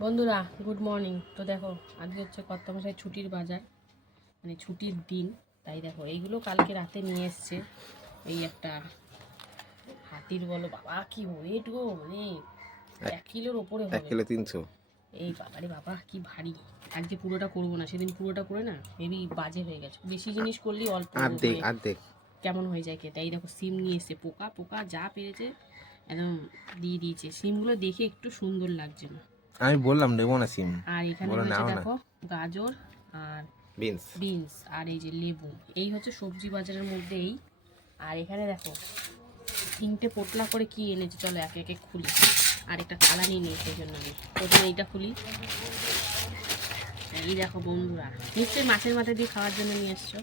বন্ধুরা good morning তো দেখো আজকে হচ্ছে কর্তামশাই ছুটির বাজার মানে ছুটির দিন। তাই দেখো এইগুলো কালকে রাতে নিয়ে এসছে। এই একটা হাতির বলো বাবা কি ওয়েট গো মানে এক কিলোর ওপরে এক কিলো তিনশো। এই বাবারে বাবা কি ভারী। আজকে পুরোটা করব না সেদিন পুরোটা করে না হেবি বাজে হয়ে গেছে। বেশি জিনিস করলেই অল্প অর্ধেক মানে অর্ধেক কেমন হয়ে যায় খেতে। এই দেখো সিম নিয়ে এসছে পোকা পোকা যা পেরেছে একদম দিয়ে দিয়েছে। সিমগুলো দেখে একটু সুন্দর লাগছে না। আমি বললাম নেব না সিম। আর এখানে রয়েছে দেখো গাজর আর বিনস। বিনস আর এই যে লেবু। এই হচ্ছে সবজি বাজারের মধ্যে এই আর এখানে দেখো তিনটে পোটলা করে কি এনেছে চলো একে একে খুলি। আর একটা কালানি নিয়ে সেই জন্য আমি প্রথমে এইটা খুলি। এই দেখো বন্ধুরা নিশ্চয়ই মাছের মাথা দিয়ে খাওয়ার জন্য নিয়ে এসছো।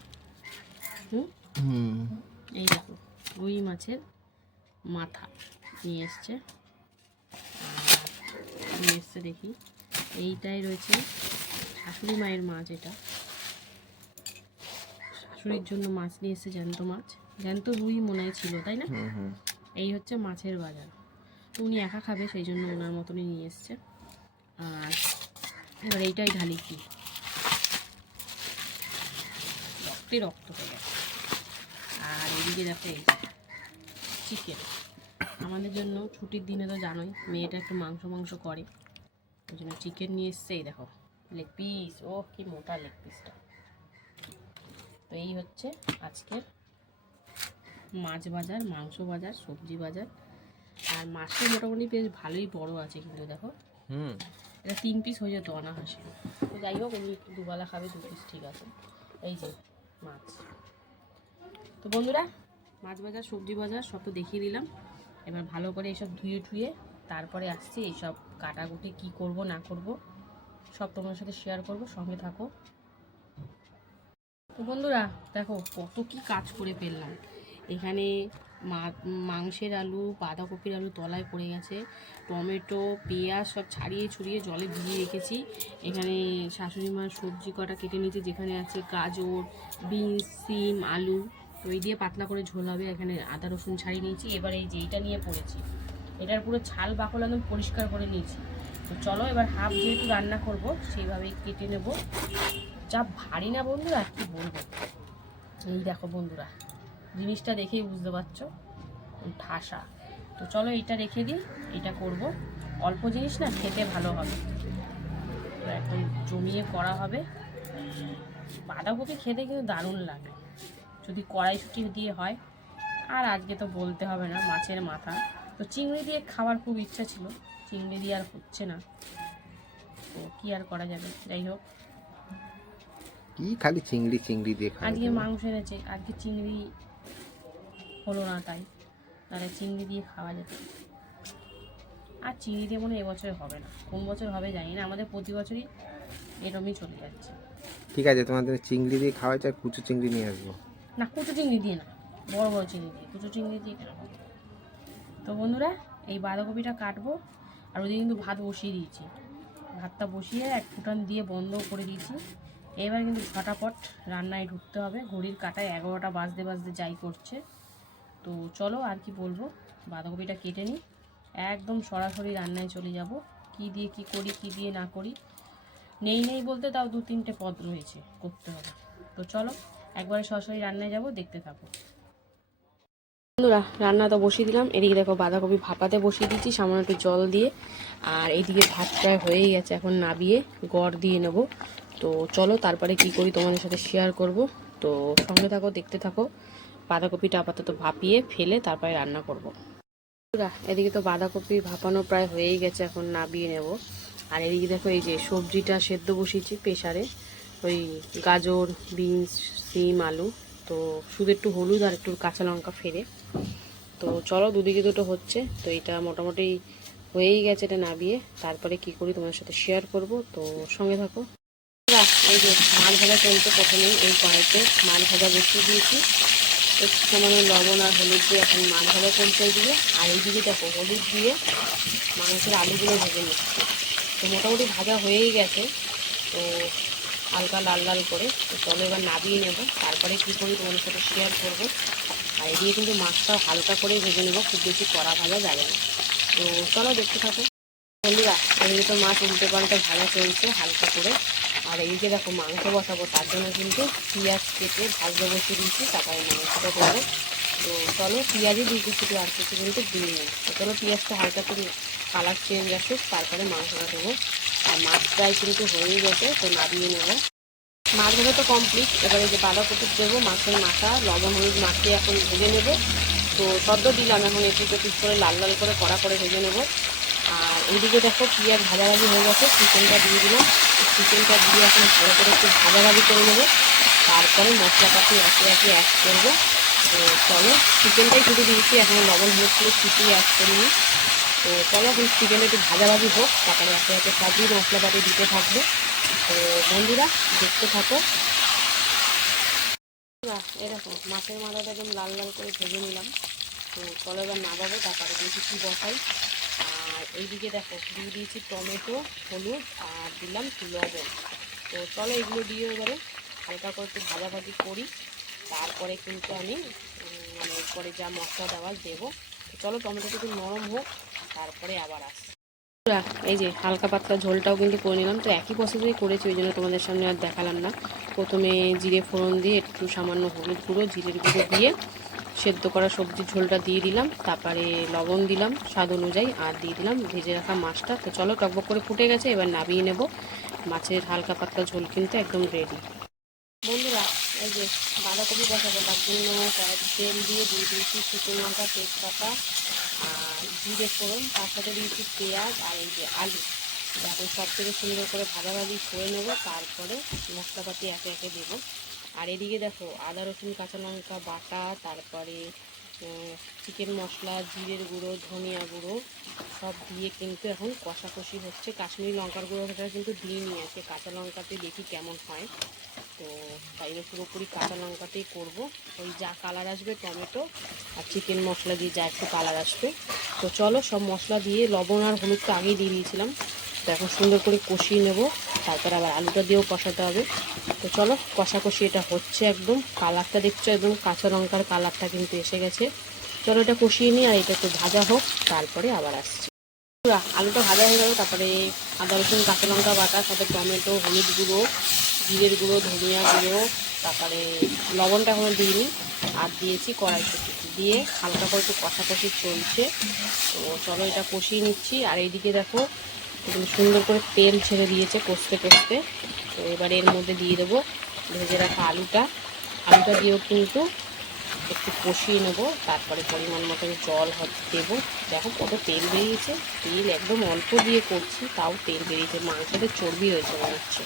হুম? হুম। এই দেখো রুই মাছের মাথা নিয়ে এসছে। নিয়ে এসছে দেখি এইটাই রয়েছে শাশুড়ি মায়ের মাছ এটা। শাশুড়ির জন্য মাছ নিয়ে এসছে জ্যান্ত মাছ। জ্যান্ত রুই মনে হয় ছিল তাই না? এই হচ্ছে মাছের বাজার। তো উনি একা খাবে সেই জন্য ওনার মতনই নিয়ে এসছে। আর এবার এইটাই ঢালি কি? রক্তে রক্ত হয়ে গেছে। আর এদিকে দেখো এই চিকেন। আমাদের জন্য ছুটির দিনে তো জানোই মেয়েটা একটু মাংস মাংস করে। ওই জন্য চিকেন নিয়ে এসছে এই দেখো লেগ পিস ও কি মোটা লেগ পিসটা তো এই হচ্ছে আজকের মাছ বাজার মাংস বাজার সবজি বাজার। আর মাছটা মোটামুটি বেশ ভালোই বড় আছে কিন্তু দেখো। হুম। এটা তিন পিস হয়ে যেত অনাহাসে। তো যাই হোক উনি দুবেলা খাবে দু পিস ঠিক আছে। এই যে মাছ। তো বন্ধুরা মাছ বাজার সবজি বাজার সব তো দেখিয়ে দিলাম। এবার ভালো করে এইসব ধুয়ে ঠুয়ে তারপরে আসছি এইসব কাটাকুটি কি করব, না করব, সব তোমার সাথে শেয়ার করব, সঙ্গে থাকো। তো বন্ধুরা, দেখো কত কি কাজ করে ফেললাম। এখানে মাংসের আলু, বাঁধাকপির আলু তলায় পড়ে গেছে, টমেটো, পেঁয়াজ সব ছাড়িয়ে ছড়িয়ে জলে ভিজিয়ে রেখেছি। এখানে শাশুড়ি মার সবজি কটা কেটে নিয়েছে, যেখানে আছে গাজর, বিনস, সিম, আলু। তো এই দিয়ে পাতলা করে ঝোল হবে, এখানে আদা, রসুন ছাড়িয়ে নিয়েছি। এবার এই যে এইটা নিয়ে পড়েছি, এটার পুরো ছাল বাকল একদম পরিষ্কার করে নিয়েছি। তো চলো এবার হাফ যেহেতু রান্না করব, সেইভাবেই কেটে নেব। যা ভারী না বন্ধুরা কি বলব। এই দেখো বন্ধুরা, জিনিসটা দেখেই বুঝতে পারছ ঠাসা। তো চলো এইটা রেখে দিই, এটা করব। অল্প জিনিস না, খেতে ভালো হবে। একদম জমিয়ে করা হবে। বাঁধাকপি খেতে কিন্তু দারুণ লাগে। যদি কড়াইশুটি দিয়ে হয় আর আজকে তো বলতে হবে না মাছের মাথা। তো চিংড়ি দিয়ে খাওয়ার খুব ইচ্ছা ছিল চিংড়ি দিয়ে আর হচ্ছে না। তো কি আর করা যাবে? যাই হোক। কি খালি চিংড়ি চিংড়ি দিয়ে আজকে মাংস এনেছে আজকে চিংড়ি হলো না তাই তাহলে চিংড়ি দিয়ে খাওয়া যেত। আর চিংড়ি দিয়ে মনে এবছর হবে না। কোন বছর হবে জানি না আমাদের প্রতি বছরই এরমই চলে যাচ্ছে। ঠিক আছে তোমাদের চিংড়ি দিয়ে খাওয়া চাই কুচু চিংড়ি নিয়ে আসব। না, কুচো চিংড়ি দিয়ে না, বড় বড় চিংড়ি দিয়ে, কুচো চিংড়ি দিয়ে কেন? তো বন্ধুরা, এই বাঁধাকপিটা কাটবো, আর ওদিকে কিন্তু ভাত বসিয়ে দিয়েছি। ভাতটা বসিয়ে এক ফুটান দিয়ে বন্ধ করে দিয়েছি। এবার কিন্তু ফটাফট রান্নায় ঢুকতে হবে। ঘড়ির কাটায় এগারোটা বাজতে বাজতে যাই করছে। তো চলো আর কি বলব, বাঁধাকপিটা কেটে নিই। একদম সরাসরি রান্নায় চলে যাব। কি দিয়ে কি করি, কি দিয়ে না করি, নেই নেই বলতে তাও দু তিনটে পদ রয়েছে, করতে হবে। তো চলো একবারে সরাসরি রান্নায় যাব দেখতে থাকো। বন্ধুরা রান্না তো বসিয়ে দিলাম। এদিকে দেখো বাঁধাকপি ভাপাতে বসিয়ে দিচ্ছি সামান্য একটু জল দিয়ে। আর এইদিকে ভাত প্রায় হয়েই গেছে এখন নাবিয়ে গড় দিয়ে নেব। তো চলো তারপরে কি করি তোমাদের সাথে শেয়ার করব। তো সঙ্গে থাকো দেখতে থাকো। বাঁধাকপিটা আপাতত ভাপিয়ে ফেলে তারপরে রান্না করব। বন্ধুরা, এদিকে তো বাঁধাকপি ভাপানো প্রায় হয়েই গেছে এখন নাবিয়ে নেব। আর এদিকে দেখো এই যে সবজিটা সেদ্ধ বসিয়েছি প্রেশারে ওই গাজর, বিনস, সিম, আলু। তো শুধু একটু হলুদ আর একটু কাঁচা লঙ্কা ফেলে। তো চলো দুদিকে দুটো হচ্ছে। তো এটা মোটামুটি হয়েই গেছে এটা নাবিয়ে। তারপরে কি করি তোমার সাথে শেয়ার করব। তো সঙ্গে থাকো। এই যে মাছ ভাজা চলছে প্রথমেই। এই কড়াইতে মাছ ভাজা বসিয়ে দিয়েছি। একটু সামান্য লবণ আর হলুদ দিয়ে এখন মাছ ভাজা চলছে এইদিকে আর এইদিকে দেখো, হলুদ দিয়ে মাংসের আলুগুলো ভেজে নিচ্ছি। তো মোটামুটি ভাজা হয়েই গেছে। তো হালকা লাল লাল করে। তো চলো এবার নাবিয়ে নেব। তারপরে কী করি তোমাদের সাথে শেয়ার করব। আর এদিকে কিন্তু মাছটাও হালকা করে ভেজে নেব। খুব বেশি কড়া ভাজা যাবে না। তো চলো দেখতে থাকো। বন্ধুরা এদিকে তো মাছ উল্টে পাল্টে ভাজা চলছে হালকা করে। আর এই যে দেখো মাংস বসাবো, তার জন্য কিন্তু পেঁয়াজ কেটে ভাজতে বসিয়ে দিয়েছি, তারপরে মাংসটা দেবো। তো চলো পেঁয়াজই দিয়ে দিচ্ছি আর কিছু কিন্তু দিয়ে নিই তো চলো পেঁয়াজটা হালকা করে কালার চেঞ্জ আসুক, তারপরে মাংসটা দেবো। আর মাছ প্রায় কিন্তু হয়ে গেছে, তো নামিয়ে নেব। মাছ ভাজা তো কমপ্লিট এবারে যে বাঁধাকপি দেবো, মাছের মাথা, লবণ, হলুদ মাখিয়ে এখন ভেজে নেব। তো সদ্য দিলাম, এখন একটু একটু করে, লাল লাল করে কড়া করে ভেজে নেব। আর এইদিকে দেখো পেঁয়াজ ভাজাভাজি হয়ে গেছে, চিকেনটা দিয়ে দিলাম। চিকেনটা দিয়ে এখন ভালো করে একটু ভাজাভাজি করে নেব। তারপরে মশলাপাতি একে একে অ্যাড করব। তো চলো, চিকেনটাই শুধু দিয়েছি, এখন লবণ, হলুদ করে কিছুই অ্যাড করিনি। তো চলো, এখন চিকেনটা একটু ভাজাভাজি হোক, তারপরে একে একে সবই মশলাপাতি দিতে থাকবে। তো বন্ধুরা, দেখতে থাকো। এরকম মাছের মাথাটা একদম লাল লাল করে ভেজে নিলাম। তো চলো, এবার নামাবো, তারপরে দেখি কী বসাই। আর এইদিকে দেখো দিয়ে দিয়েছি টমেটো, হলুদ আর দিলাম লবণ। তো চলো, এগুলো দিয়ে এবারে হালকা করে একটু ভাজাভাজি করি। তারপরে কিন্তু আমি মানে এরপরে যা মশলা দেওয়া দেবো। চলো, টমেটোটা একটু নরম হোক। তারপরে আবার আসি এই যে হালকা পাতলা ঝোলটাও কিন্তু করে নিলাম। তো একই প্রসেসেই করেছি, ওই জন্য তোমাদের সামনে আর দেখালাম না। প্রথমে জিরে ফোড়ন দিয়ে একটু সামান্য হলুদ গুঁড়ো, জিরের গুঁড়ো দিয়ে সেদ্ধ করা সবজির ঝোলটা দিয়ে দিলাম। তারপরে লবণ দিলাম স্বাদ অনুযায়ী, আর দিয়ে দিলাম ভেজে রাখা মাছটা। তো চলো টকবক করে ফুটে গেছে, এবার নামিয়ে নেব। মাছের হালকা পাতলা ঝোল কিন্তু একদম রেডি বন্ধুরা, এই যে বাঁধাকপি বসাবো তার জন্য তেল দিয়ে দিয়ে দিয়েছি, শুকনো লঙ্কা, তেজপাতা জিরে ফোড়ন তার সাথে দিয়েছি পেঁয়াজ আর এই যে আলু। দেখো, সব থেকে সুন্দর করে ভাজাভাজি করে নেব, তারপরে মশলাপাতি একে একে দেবো। আর এদিকে দেখো, আদা, রসুন, কাঁচা লঙ্কা বাটা, তারপরে চিকেন মশলা, জিরের গুঁড়ো, ধনিয়া গুঁড়ো সব দিয়ে কিন্তু এখন কষাকষি হচ্ছে। কাশ্মীরি লঙ্কার গুঁড়োটা কিন্তু দিয়ে নিয়ে আছে কাঁচা লঙ্কাতে দেখি কেমন হয়। তো তাই পুরোপুরি কাঁচা লঙ্কাতেই করব। ওই যা কালার আসবে টমেটো আর চিকেন মশলা দিয়ে যা একটু কালার আসবে। তো চলো সব মশলা দিয়ে লবণ আর হলুদটা আগেই দিয়ে দিয়েছিলাম। তো এখন সুন্দর করে কষিয়ে নেব। তারপর আবার আলুটা দিয়েও কষাতে হবে। তো চলো, কষাকষি এটা হচ্ছে একদম কালারটা দেখছ, একদম কাঁচা লঙ্কার কালারটা কিন্তু এসে গেছে। চলো এটা কষিয়ে নিই আর এটা একটু ভাজা হোক, তারপরে আবার আসছি। আলুটা ভাজা হয়ে গেল, তারপরে আদা, রসুন, কাঁচা লঙ্কা বাটা সাথে টমেটো, হলুদ গুঁড়ো, জিরের গুঁড়ো, ধনিয়া গুঁড়ো, তারপরে লবণটা এখনও দিইনি, আর দিয়েছি কড়াইশুটি দিয়ে হালকা করে একটু কষাকষি চলছে। তো চলো এটা কষিয়ে নিচ্ছি। আর এইদিকে দেখো একদম সুন্দর করে তেল ছেড়ে দিয়েছে কষতে কষতে। তো এবার এর মধ্যে দিয়ে দেবো ভেজে রাখা আলুটা। আলুটা দিয়েও কিন্তু একটু কষিয়ে নেব, তারপরে পরিমাণ মতন জল দেবো। দেখো কত তেল বেরিয়েছে। তেল একদম অল্প দিয়ে করছি, তাও তেল বেরিয়েছে। মাংসতে চর্বি রয়েছে মনে হচ্ছে।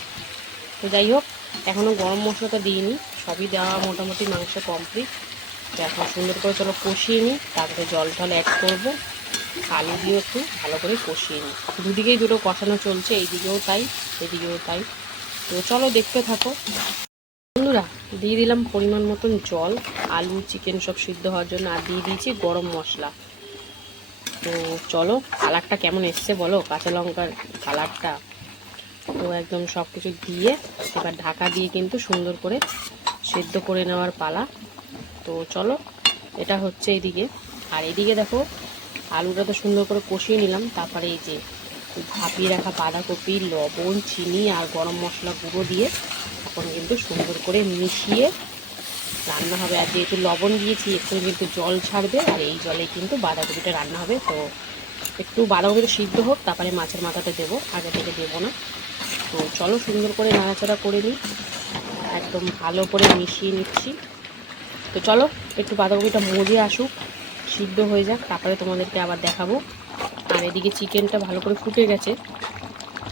তো যাই হোক, এখনও গরম মশলাটা দিইনি, সবই দেওয়া মোটামুটি মাংস কমপ্লিট। এখন সুন্দর করে চলো কষিয়ে নিই, তারপরে জল টল অ্যাড করব। আলু দিয়ে একটু ভালো করে কষিয়ে নিই। দুদিকেই দুটো কষানো চলছে, এইদিকেও তাই, এদিকেও তাই। তো চলো দেখতে থাকো। বন্ধুরা, দিয়ে দিলাম পরিমাণ মতন জল, আলু, চিকেন সব সিদ্ধ হওয়ার জন্য, আর দিয়ে দিয়েছি গরম মশলা। তো চলো, কালারটা কেমন এসছে বলো? কাঁচা লঙ্কার কালারটা। তো একদম সব কিছু দিয়ে, এবার ঢাকা দিয়ে কিন্তু সুন্দর করে সেদ্ধ করে নেওয়ার পালা। তো চলো, এটা হচ্ছে এইদিকে আর এদিকে দেখো আলুটা তো সুন্দর করে কষিয়ে নিলাম। তারপরে এই যে ভাপিয়ে রাখা বাঁধাকপি, লবণ, চিনি আর গরম মশলা গুঁড়ো দিয়ে এখন কিন্তু সুন্দর করে মিশিয়ে রান্না হবে। আর যেহেতু লবণ দিয়েছি, একটু কিন্তু জল ছাড়বে আর এই জলে কিন্তু বাঁধাকপিটা রান্না হবে। তো একটু বাঁধাকপিটা সিদ্ধ হোক, তারপরে মাছের মাথাটা দেবো। আগে থেকে দেবো না। তো চলো সুন্দর করে নাড়াচাড়া করে নিই। একদম ভালো করে মিশিয়ে নিচ্ছি। তো চলো, একটু বাঁধাকপিটা মজে আসুক। সিদ্ধ হয়ে যাক, তারপরে তোমাদেরকে আবার দেখাবো। আর এদিকে চিকেনটা ভালো করে ফুটে গেছে।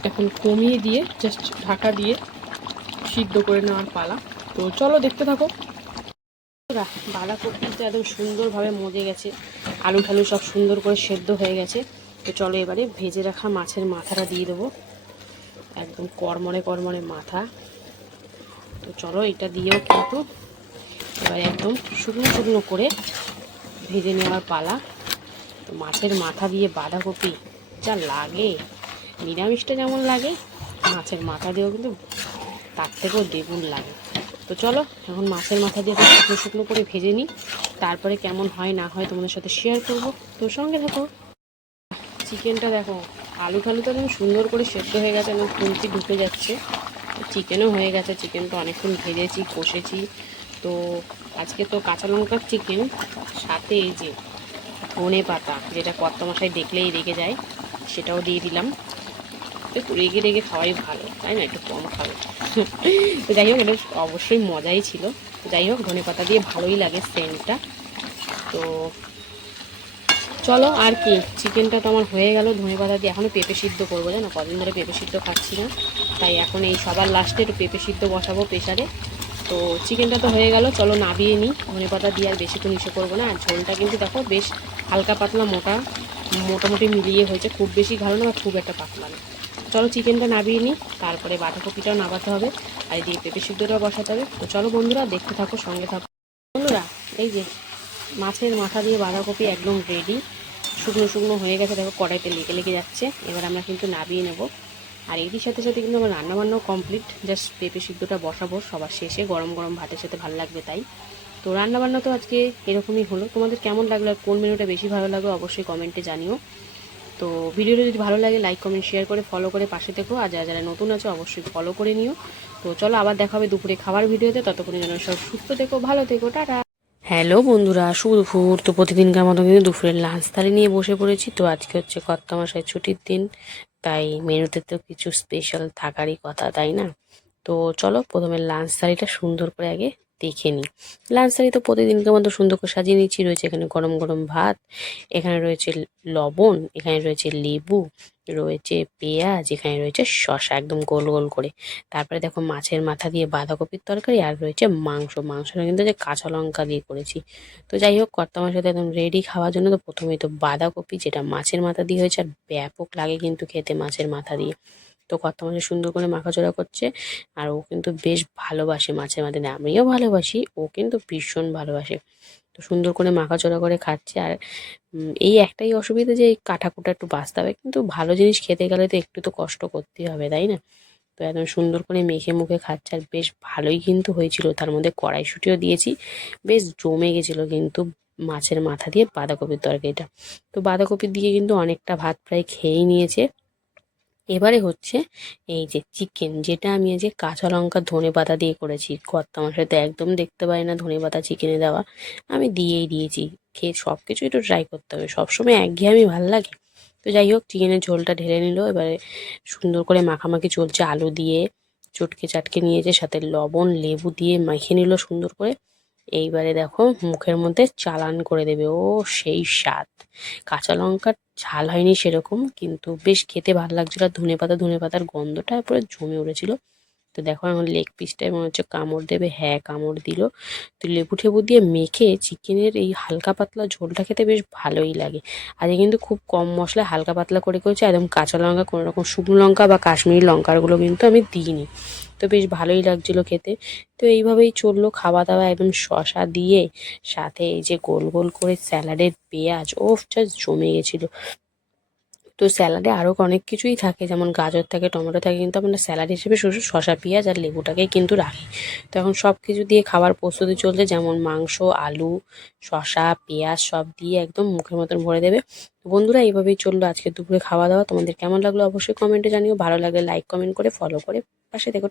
এখন কমিয়ে দিয়ে জাস্ট ঢাকা দিয়ে সিদ্ধ করে নেওয়ার পালা। তো চলো দেখতে থাকো। বাঁধাকপিটা একদম সুন্দরভাবে মজে গেছে। আলু ঠালু সব সুন্দর করে সেদ্ধ হয়ে গেছে। তো চলো এবারে ভেজে রাখা মাছের মাথাটা দিয়ে দেবো। একদম কড়মড়ে কড়মড়ে মাথা। তো চলো এটা দিয়েও কিন্তু এবার একদম শুকনো শুকনো করে ভেজে নেওয়ার পালা। তো মাছের মাথা দিয়ে বাঁধাকপি যা লাগে, নিরামিষটা যেমন লাগে, মাছের মাথা দিয়েও কিন্তু তার থেকেও দ্বিগুণ লাগে। তো চলো, এখন মাছের মাথা দিয়ে শুকনো শুকনো করে ভেজে নিই। তারপরে কেমন হয় না হয় তোমাদের সাথে শেয়ার করব। তো সঙ্গে থাকো। চিকেনটা দেখো, আলু ঠালু তো একদম সুন্দর করে সেদ্ধ হয়ে গেছে একদম খুন্তি ঢুকে যাচ্ছে। চিকেনও হয়ে গেছে চিকেনটা অনেকক্ষণ ভেজেছি, কষেছি। তো আজকে তো কাঁচা লঙ্কার চিকেন সাথে এই যে ধনে পাতা, যেটা কত মশাই দেখলেই রেগে যায়, সেটাও দিয়ে দিলাম। একটু রেগে রেগে খাওয়াই ভালো, তাই না? একটু কম খাবে। তো যাই হোক, এটা অবশ্যই মজাই ছিল। যাই হোক, ধনে পাতা দিয়ে ভালোই লাগে সেন্টটা। তো চলো আর কি চিকেনটা তো আমার হয়ে গেল, ধনে পাতা দিয়ে এখনও পেঁপে সিদ্ধ করব, জানো? কদিন ধরে পেঁপে সিদ্ধ খাচ্ছি না। তাই এখন এই সবার লাস্টে একটু পেঁপে সিদ্ধ বসাবো প্রেশারে তো চিকেনটা তো হয়ে গেল, চলো নাবিয়ে নিই। ধনে পাতা দিয়ে আর বেশিক্ষণ ইসে করব না। আর ঝোলটা কিন্তু দেখো বেশ হালকা পাতলা মোটা, মোটামুটি মিলিয়ে হয়েছে। খুব বেশি ভালো না, বা খুব একটা পাতলা না। চলো চিকেনটা নাবিয়ে নিই, তারপরে বাঁধাকপিটাও নাবাতে হবে। আর এদিকে পেঁপে সিদ্ধটাও বসাতে হবে। তো চলো বন্ধুরা, দেখতে থাকো, সঙ্গে থাকো। বন্ধুরা, এই যে মাছের মাথা দিয়ে বাঁধাকপি একদম রেডি শুকনো শুকনো হয়ে গেছে, দেখো কড়াইতে লেগে লেগে যাচ্ছে। এবার আমরা কিন্তু নাবিয়ে নেব। আর এটির সাথে সাথে কিন্তু আমার রান্নাবান্নাও কমপ্লিট জাস্ট পেঁপে সিদ্ধটা বসাবো, সবার শেষে গরম গরম ভাতের সাথে ভালো লাগবে তাই। তো রান্নাবান্না তো আজকে এরকমই হলো। তোমাদের কেমন লাগল আর কোন মেনুটা বেশি ভালো লাগল অবশ্যই কমেন্টে জানিও। তো ভিডিওটা যদি ভালো লাগে লাইক কমেন্ট শেয়ার করে ফলো করে পাশে থেকো। আর যারা যারা নতুন আছে, অবশ্যই ফলো করে নিও। তো চলো আবার দেখা হবে দুপুরে খাবার ভিডিওতে। ততক্ষণে যেন সব সুস্থ থেকো, ভালো থেকো, টাটা। হ্যালো বন্ধুরা, শুভ দুপুর। তো প্রতিদিনকার মতো কিন্তু দুপুরের লাঞ্চ থালি নিয়ে বসে পড়েছি। তো আজকে হচ্ছে কর্তা মশাই ছুটির দিন, তাই মেনুতে তো কিছু স্পেশাল থাকারই কথা, তাই না? তো চলো প্রথমে লাঞ্চ থালিটা সুন্দর করে আগে দেখে নিই। লাঞ্চ থালি তো প্রতিদিনকার মতো সুন্দর করে সাজিয়ে নিচ্ছি। রয়েছে এখানে গরম গরম ভাত, এখানে রয়েছে লবণ, এখানে রয়েছে লেবু রয়েছে পেঁয়াজ, এখানে রয়েছে শসা, একদম গোল গোল করে। তারপরে দেখো মাছের মাথা দিয়ে বাঁধাকপির তরকারি আর রয়েছে মাংস। মাংসটা কিন্তু যে কাঁচা লঙ্কা দিয়ে করেছি। তো যাই হোক কর্তা মাছের সাথে একদম রেডি খাওয়ার জন্য তো প্রথমেই তো বাঁধাকপি, যেটা মাছের মাথা দিয়ে হয়েছে আর ব্যাপক লাগে কিন্তু খেতে মাছের মাথা দিয়ে। তো কর্তা মাছের সুন্দর করে মাখাচোড়া করছে, আর ও কিন্তু বেশ ভালোবাসে মাছের মাথা দিয়ে। আমিও ভালোবাসি, ও কিন্তু ভীষণ ভালোবাসে। সুন্দর করে মাখাচোড়া করে খাচ্ছে। আর এই একটাই অসুবিধা যে এই কাঠাকুটা একটু বাঁচতে হবে। কিন্তু ভালো জিনিস খেতে গেলে তো একটু তো কষ্ট করতেই হবে, তাই না? তো একদম সুন্দর করে মেখে মুখে খাচ্ছে। আর বেশ ভালোই কিন্তু হয়েছিল। তার মধ্যে কড়াইশুটিও দিয়েছি। বেশ জমে গেছিল কিন্তু মাছের মাথা দিয়ে বাঁধাকপির তরকারিটা। তো বাঁধাকপি দিয়ে কিন্তু অনেকটা ভাত প্রায় খেয়েই নিয়েছে। এবারে হচ্ছে এই যে চিকেন যেটা আমি আজকে কাঁচা লঙ্কা, ধনে পাতা দিয়ে করেছি। কর্তা মশাই তো একদম দেখতে পাই না ধনে পাতা চিকেনে দেওয়া। আমি দিয়েই দিয়েছি। খেয়ে সব কিছু একটু ট্রাই করতে হবে। সবসময় একঘেয়েমি ভালো লাগে। তো যাই হোক চিকেনের ঝোলটা ঢেলে নিল। এবারে সুন্দর করে মাখামাখি চলছে। আলু দিয়ে চটকে চাটকে নিয়েছে। সাথে লবণ, লেবু দিয়ে মাখিয়ে নিল সুন্দর করে। এইবারে দেখো মুখের মধ্যে চালান করে দেবে। ও সেই স্বাদ। কাঁচা লঙ্কার ঝাল হয়নি সেরকম, কিন্তু বেশ খেতে ভালো লাগছিল। ধনে পাতা ধনে পাতার গন্ধটা পুরো জমে উঠেছিল। তো দেখো এখন লেগ পিসটাই মনে হচ্ছে কামড় দেবে। হ্যাঁ কামড় দিল। তো লেবু টেবু দিয়ে মেখে চিকেনের এই হালকা পাতলা ঝোলটা খেতে বেশ ভালোই লাগে। আজকে কিন্তু খুব কম মশলায় হালকা পাতলা করে করেছি। একদম কাঁচা লঙ্কা, কোনো রকম শুকনো লঙ্কা বা কাশ্মীরি লঙ্কারগুলো কিন্তু আমি দিইনি। তো বেশ ভালোই লাগছিল খেতে। তো এইভাবেই চলল খাওয়া দাওয়া একদম শশা দিয়ে। সাথে এই যে গোল গোল করে স্যালাডের পেঁয়াজ, ওফ জাস্ট জমে গেছিল। তো স্যালাডে আরও অনেক কিছুই থাকে, যেমন গাজর থাকে, টমেটো থাকে, কিন্তু আমরা স্যালাড হিসেবে শুধু শশা পেঁয়াজ আর লেবুটাকেই কিন্তু রাখি। তো এখন সব কিছু দিয়ে খাবার প্রস্তুতি চলছে, যেমন মাংস, আলু শশা পেঁয়াজ সব দিয়ে একদম মুখের মতন ভরে দেবে। বন্ধুরা, এইভাবেই চলল আজকে দুপুরে খাওয়া দাওয়া। তোমাদের কেমন লাগল অবশ্যই কমেন্টে জানিও। ভালো লাগলে লাইক কমেন্ট করে ফলো করে পাশে দেখো